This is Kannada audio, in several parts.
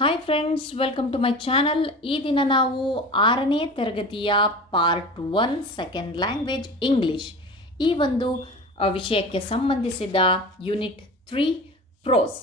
Hi friends, welcome to my channel. ಈ ದಿನ ನಾವು 6ನೇ ತರಗತಿಯ ಪಾರ್ಟ್ 1 ಸೆಕೆಂಡ್ ಲ್ಯಾಂಗ್ವೇಜ್ ಇಂಗ್ಲಿಷ್ ಈ ಒಂದು ವಿಷಯಕ್ಕೆ ಸಂಬಂಧಿಸಿದ ಯೂನಿಟ್ 3 ಪ್ರೋಸ್.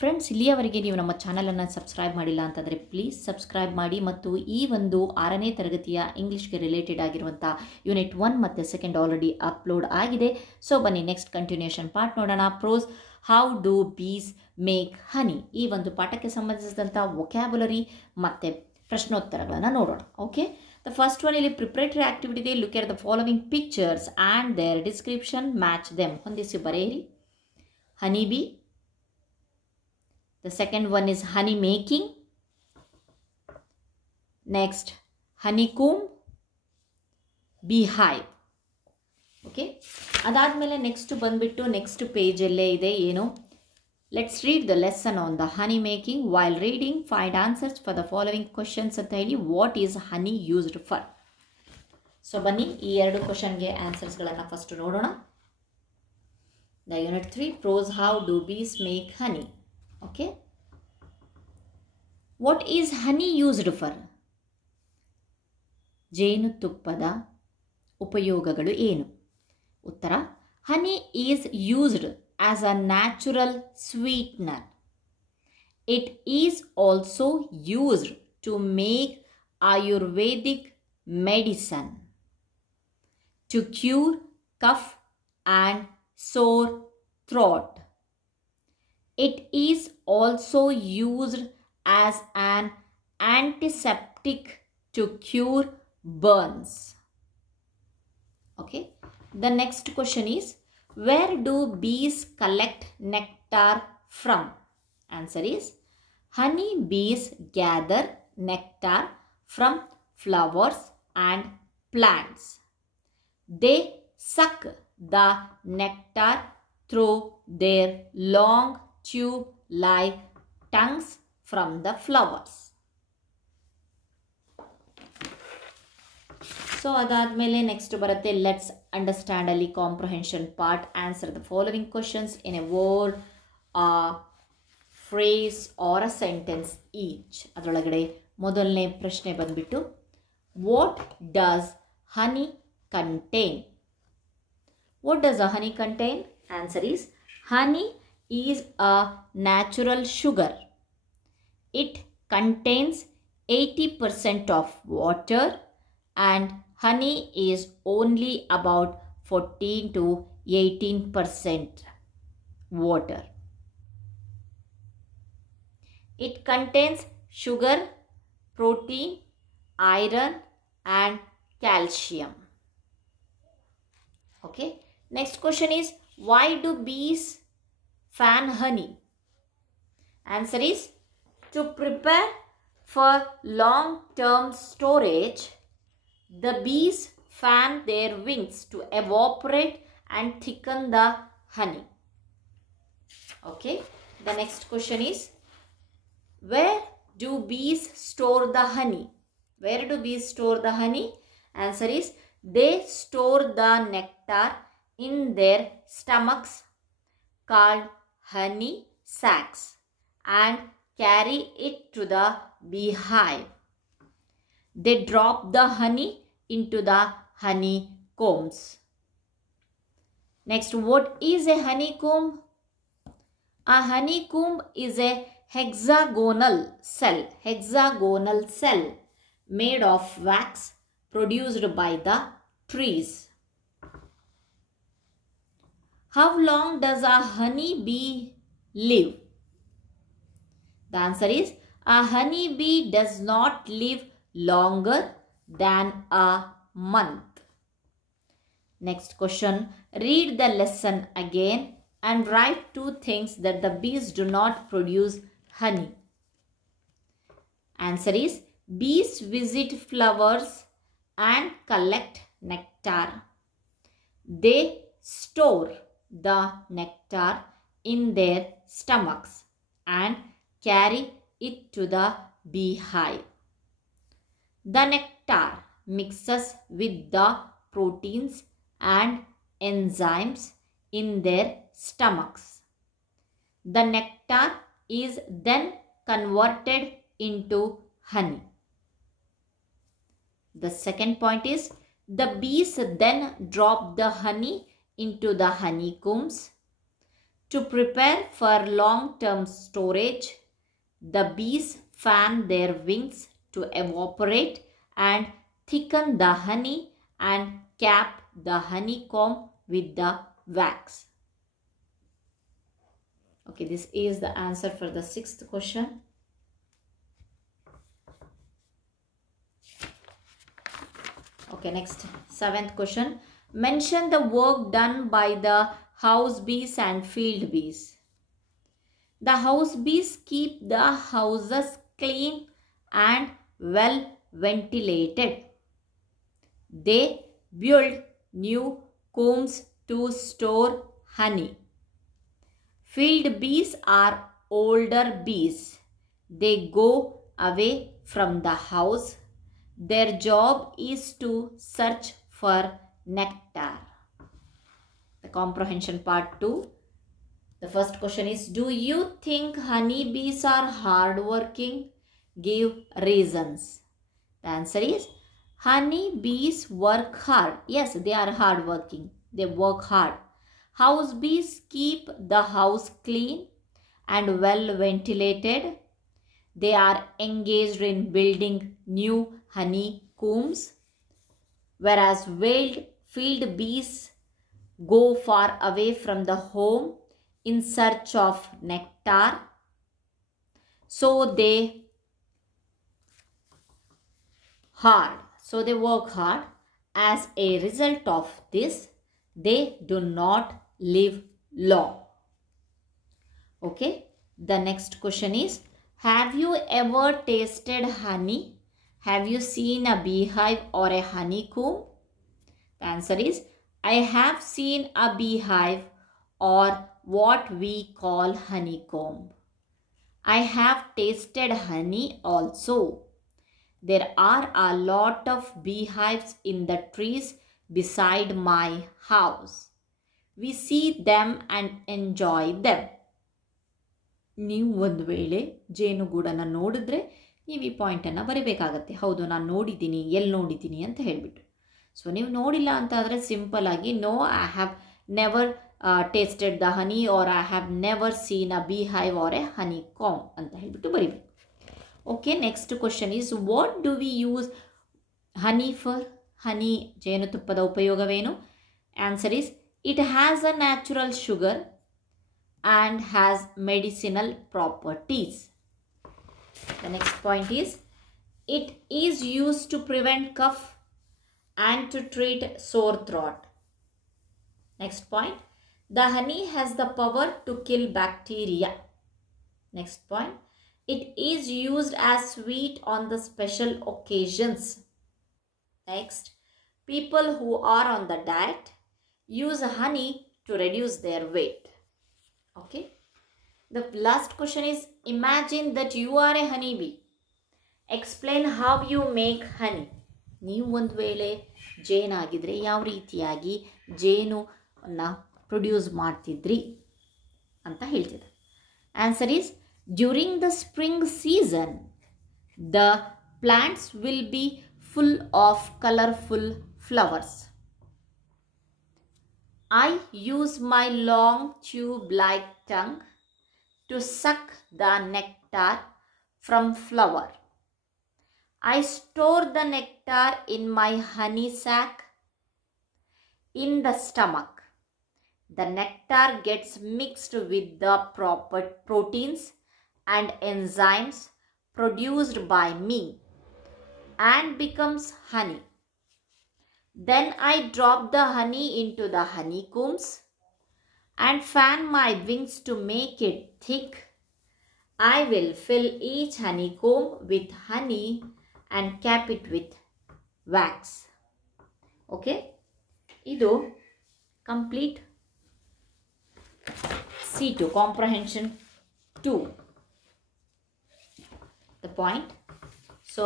ಫ್ರೆಂಡ್ಸ್, ಇಲ್ಲಿಯವರೆಗೆ ನೀವು ನಮ್ಮ ಚಾನಲನ್ನು ಸಬ್ಸ್ಕ್ರೈಬ್ ಮಾಡಿಲ್ಲ ಅಂತಂದರೆ ಪ್ಲೀಸ್ ಸಬ್ಸ್ಕ್ರೈಬ್ ಮಾಡಿ ಮತ್ತು ಈ ಒಂದು 6ನೇ ತರಗತಿಯ ಇಂಗ್ಲಿಷ್ಗೆ ರಿಲೇಟೆಡ್ ಆಗಿರುವಂಥ ಯೂನಿಟ್ 1 ಮತ್ತು ಸೆಕೆಂಡ್ ಆಲ್ರೆಡಿ ಅಪ್ಲೋಡ್ ಆಗಿದೆ. ಸೊ ಬನ್ನಿ ನೆಕ್ಸ್ಟ್ ಕಂಟಿನ್ಯೂಷನ್ ಪಾರ್ಟ್ ನೋಡೋಣ. Prose, how do bees make honey. ಈ ಒಂದು ಪಾಠಕ್ಕೆ ಸಂಬಂಧಿಸಿದಂಥ ವೊಕ್ಯಾಬುಲರಿ ಮತ್ತು ಪ್ರಶ್ನೋತ್ತರಗಳನ್ನು ನೋಡೋಣ. ಓಕೆ, ದ ಫಸ್ಟ್ ಒನ್ ಇಲ್ಲಿ ಪ್ರಿಪರೇಟರಿ ಆಕ್ಟಿವಿಟಿ ಇದೆ. Look at the following pictures and their description, match them. ಹೊಂದಿಸಿ ಬರೆಯಿರಿ. Honey bee. The second one is honey making. Next, honeycomb, beehive. Okay, ಅದಾದಮೇಲೆ ನೆಕ್ಸ್ಟ್ ಬಂದ್ಬಿಟ್ಟು ನೆಕ್ಸ್ಟ್ ಪೇಜಲ್ಲೇ ಇದೆ ಏನು, let's read the lesson on the honey making. While reading find answers for the following questions ಅಂತ ಹೇಳಿ. What is honey used for? So ಬನ್ನಿ ಈ ಎರಡು ಕ್ವಶನ್ಗೆ ಆನ್ಸರ್ಸ್ಗಳನ್ನು ಫಸ್ಟ್ ನೋಡೋಣ. The unit 3 prose, how do bees make honey. Okay, what is honey used for? ಜೇನುತುಪ್ಪದ ಉಪಯೋಗಗಳು ಏನು? ಉತ್ತರ, honey is used as a natural sweetener. It is also used to make Ayurvedic medicine, to cure cough and sore throat. It is also used as an antiseptic to cure burns. Okay. The next question is, where do bees collect nectar from? Answer is, honey bees gather nectar from flowers and plants. They suck the nectar through their long tube-like tongues from the flowers. So ಅದಾದಮೇಲೆ ನೆಕ್ಸ್ಟ್ ಬರುತ್ತೆ, ಲೆಟ್ಸ್ ಅಂಡರ್ಸ್ಟ್ಯಾಂಡ್ ಅಲ್ಲಿ comprehension part. Answer the following questions in a word, phrase or a sentence each. ಅದರೊಳಗಡೆ ಮೊದಲನೇ ಪ್ರಶ್ನೆ ಬಂದ್ಬಿಟ್ಟು, what does honey contain? What does a honey contain? Answer is, honey is a natural sugar. It contains 80% of water and honey is only about 14 to 18% water. It contains sugar, protein, iron and calcium. Okay. Next question is, why do bees fan honey? Answer is, to prepare for long-term storage, the bees fan their wings to evaporate and thicken the honey. Okay. The next question is, where do bees store the honey? Where do bees store the honey? Answer is, they store the nectar in their stomachs called honey sacs and carry it to the beehive. They drop the honey into the honeycombs. Next, what is a honeycomb? A honeycomb is a hexagonal cell made of wax produced by the trees. How long does a honey bee live? The answer is, a honey bee does not live longer than a month. Next question, read the lesson again and write 2 things that the bees do not produce honey. Answer is, bees visit flowers and collect nectar. They store the nectar in their stomachs and carry it to the beehive. The nectar mixes with the proteins and enzymes in their stomachs. The nectar is then converted into honey. The second point is the bees then drop the honey into the honeycombs. To prepare for long-term storage, the bees fan their wings to evaporate and thicken the honey and cap the honeycomb with the wax. Okay, this is the answer for the sixth question. Okay, next, seventh question. Mention the work done by the house bees and field bees. The house bees keep the houses clean and well ventilated. They build new combs to store honey. Field bees are older bees. They go away from the house. Their job is to search for nectar. The comprehension part 2. The first question is, do you think honey bees are hardworking? Give reasons. The answer is, honey bees work hard. Yes, they are hardworking. They work hard. House bees keep the house clean and well ventilated. They are engaged in building new honey combs, whereas field bees go far away from the home in search of nectar. So they work hard. As a result of this, they do not live long. Okay, the next question is, have you ever tasted honey? Have you seen a beehive or a honeycomb? The answer is, I have seen a beehive, or what we call honeycomb. I have tasted honey also. There are a lot of beehives in the trees beside my house. We see them and enjoy them. ನೀವು ಒಂದು ವೇಳೆ ಜೇನುಗೂಡನ್ನು ನೋಡಿದ್ರೆ ನೀವು ಈ ಪಾಯಿಂಟನ್ನು ಬರೀಬೇಕಾಗತ್ತೆ. ಹೌದು, ನಾನು ನೋಡಿದ್ದೀನಿ, ಎಲ್ಲಿ ನೋಡಿದ್ದೀನಿ ಅಂತ ಹೇಳಿಬಿಟ್ಟು. ಸೊ ನೀವು ನೋಡಿಲ್ಲ ಅಂತ ಆದರೆ ಸಿಂಪಲ್ ಆಗಿ no, I have never tasted the honey, or I have never seen a beehive or a honeycomb ಅಂತ ಹೇಳಿಬಿಟ್ಟು ಬರೀಬೇಕು. Okay, next question is, what do we use honey for? Honey, ಜೇನುತುಪ್ಪದ ಉಪಯೋಗವೇನು? Answer is, it has a natural sugar and has medicinal properties. The next point is, it is used to prevent cough and to treat sore throat. Next point, the honey has the power to kill bacteria. Next point, it is used as sweet on the special occasions. Next, people who are on the diet use honey to reduce their weight. Okay, the last question is, imagine that you are a honeybee. Explain how you make honey. ನೀವು ಒಂದು ವೇಳೆ ಜೇನಾಗಿದ್ದರೆ ಯಾವ ರೀತಿಯಾಗಿ ಜೇನುವನ್ನು ಪ್ರೊಡ್ಯೂಸ್ ಮಾಡ್ತಿದ್ರಿ ಅಂತ ಹೇಳ್ತಿದ್ದಾರೆ. Answer is, during the spring season the plants will be full of colourful flowers. I use my long tube-like tongue to suck the nectar from flower. I store the nectar in my honey sac in the stomach. The nectar gets mixed with the proper proteins and enzymes produced by me and becomes honey. Then I drop the honey into the honeycombs and fan my wings to make it thick. I will fill each honeycomb with honey and cap it with wax. Okay, idu complete C2 comprehension 2. The point. So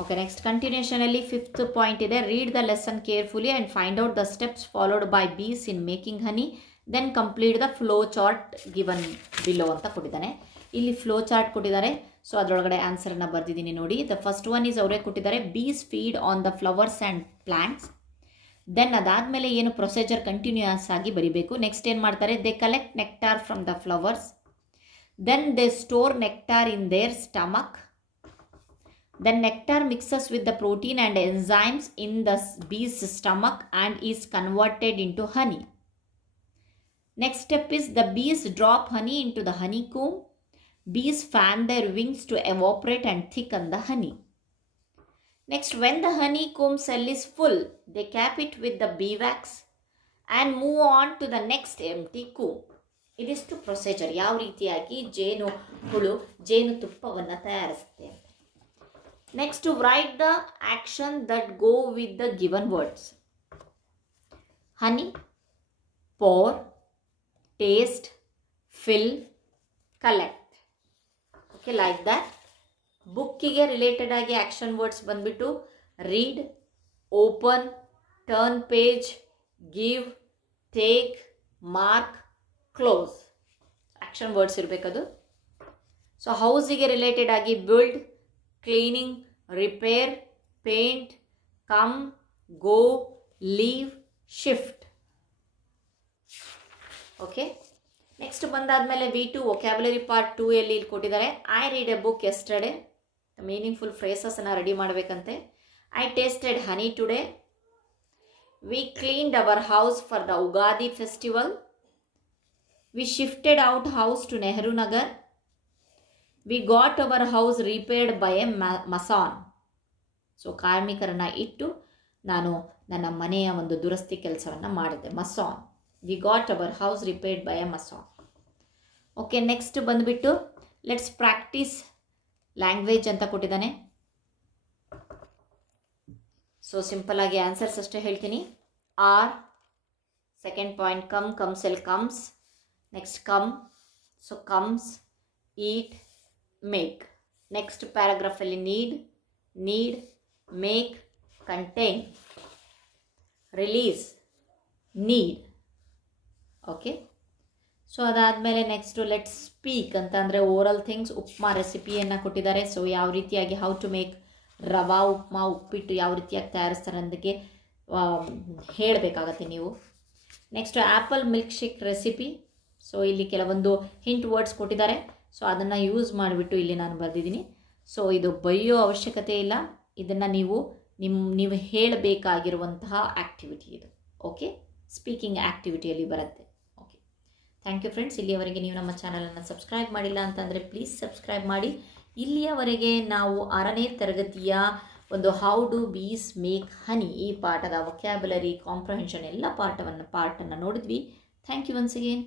okay, next continuation alli fifth point ide. Read the lesson carefully and find out the steps followed by bees in making honey then complete the flow chart given below ಅಂತ ಕೊಟ್ಟಿದ್ದಾನೆ. ಇಲ್ಲಿ ಫ್ಲೋ ಚಾರ್ಟ್ ಕೊಟ್ಟಿದ್ದಾರೆ. ಸೊ ಅದರೊಳಗಡೆ ಆನ್ಸರನ್ನು ಬರೆದಿದ್ದೀನಿ ನೋಡಿ. ದ ಫಸ್ಟ್ ಒನ್ ಈಸ್ ಅವರೇ ಕೊಟ್ಟಿದ್ದಾರೆ, bees feed on the flowers and plants. Then ಅದಾದಮೇಲೆ ಏನು ಪ್ರೊಸೀಜರ್ ಕಂಟಿನ್ಯೂಯಸ್ ಆಗಿ ಬರಿಬೇಕು. ನೆಕ್ಸ್ಟ್ ಏನು ಮಾಡ್ತಾರೆ, they collect nectar from the flowers. Then they store nectar in their stomach. Then nectar mixes with the protein and enzymes in the bee's stomach and is converted into honey. Next step is the bees drop honey into the honeycomb. Bees fan their wings to evaporate and thicken the honey. Next, when the honeycomb cell is full, they cap it with the bee wax and move on to the next empty comb. ಇದಿಷ್ಟು ಪ್ರೊಸೀಜರ್, ಯಾವ ರೀತಿಯಾಗಿ ಜೇನು ಹುಳು ಜೇನುತುಪ್ಪವನ್ನು ತಯಾರಿಸುತ್ತೆ. Next, to write the action that go with the given words. Honey, pour, taste, fill, collect. Okay, like that. ಬುಕ್ಕಿಗೆ ರಿಲೇಟೆಡ್ ಆಗಿ ಆ್ಯಕ್ಷನ್ ವರ್ಡ್ಸ್ ಬಂದ್ಬಿಟ್ಟು read, open, turn page, give, take, mark, close. Action words ಇರಬೇಕದು. ಸೊ ಹೌಸಿಗೆ ರಿಲೇಟೆಡ್ ಆಗಿ build, cleaning, repair, paint, come, go, leave, shift. Okay, next ಬಂದಾದಮೇಲೆ V2 ವೊಕ್ಯಾಬುಲರಿ ಪಾರ್ಟ್ 2 ಇಲ್ಲಿ ಕೊಟ್ಟಿದ್ದಾರೆ. I read a book yesterday. Meaningful ಫ್ರೇಸಸ್ನ ರೆಡಿ ಮಾಡಬೇಕಂತೆ. I tasted honey today. We cleaned our house for the Ugadi festival. We shifted our house to Nehru Nagar. V got our house repaired by a mason. So ಕಾರ್ಮಿಕರನ್ನು ಇಟ್ಟು ನಾನು ನನ್ನ ಮನೆಯ ಒಂದು ದುರಸ್ತಿ ಕೆಲಸವನ್ನು ಮಾಡಿದೆ. Mason. We got our house repaired by a mason. Okay, next ಬಂದುಬಿಟ್ಟು ಲೆಟ್ಸ್ ಪ್ರಾಕ್ಟೀಸ್ ಲ್ಯಾಂಗ್ವೇಜ್ ಅಂತ ಕೊಟ್ಟಿದ್ದಾನೆ. ಸೊ ಸಿಂಪಲ್ ಆಗಿ ಆನ್ಸರ್ಸ್ ಅಷ್ಟೇ ಹೇಳ್ತೀನಿ. ಆರ್, second point come, comes L comes. Next come, so comes, eat, make. Next ಪ್ಯಾರಾಗ್ರಾಫಲ್ಲಿ need, need, make, contain, release, need. Okay, so ಅದಾದಮೇಲೆ ನೆಕ್ಸ್ಟು ಲೆಟ್ಸ್ ಸ್ಪೀಕ್ ಅಂತ ಅಂದರೆ ಓರಲ್ ಥಿಂಗ್ಸ್. ಉಪ್ಮಾ ರೆಸಿಪಿಯನ್ನು ಕೊಟ್ಟಿದ್ದಾರೆ. ಸೊ ಯಾವ ರೀತಿಯಾಗಿ how to make rava upma, ಉಪ್ಪಿಟ್ಟು ಯಾವ ರೀತಿಯಾಗಿ ತಯಾರಿಸ್ತಾರೆ ಅನ್ನೋದಕ್ಕೆ ಹೇಳಬೇಕಾಗತ್ತೆ ನೀವು. Next apple milk shake recipe. So ಇಲ್ಲಿ ಕೆಲವೊಂದು ಹಿಂಟ್ ವರ್ಡ್ಸ್ ಕೊಟ್ಟಿದ್ದಾರೆ. ಸೊ ಅದನ್ನು ಯೂಸ್ ಮಾಡಿಬಿಟ್ಟು ಇಲ್ಲಿ ನಾನು ಬರೆದಿದ್ದೀನಿ. ಸೊ ಇದು ಬರೆಯೋ ಅವಶ್ಯಕತೆ ಇಲ್ಲ, ಇದನ್ನು ನೀವು ಹೇಳಬೇಕಾಗಿರುವಂತಹ ಆ್ಯಕ್ಟಿವಿಟಿ ಇದು. ಓಕೆ, ಸ್ಪೀಕಿಂಗ್ ಆ್ಯಕ್ಟಿವಿಟಿಯಲ್ಲಿ ಬರುತ್ತೆ. Okay, thank you friends. ಇಲ್ಲಿಯವರೆಗೆ ನೀವು ನಮ್ಮ ಚಾನಲನ್ನು ಸಬ್ಸ್ಕ್ರೈಬ್ ಮಾಡಿಲ್ಲ ಅಂತಂದರೆ ಪ್ಲೀಸ್ ಸಬ್ಸ್ಕ್ರೈಬ್ ಮಾಡಿ. ಇಲ್ಲಿಯವರೆಗೆ ನಾವು 6ನೇ ತರಗತಿಯ ಒಂದು how do bees make honey ಈ ಪಾಠದ ವೊಕ್ಯಾಬುಲರಿ ಕಾಂಪ್ರಹೆನ್ಷನ್ ಎಲ್ಲ ಪಾಠವನ್ನು ನೋಡಿದ್ವಿ. Thank you once again.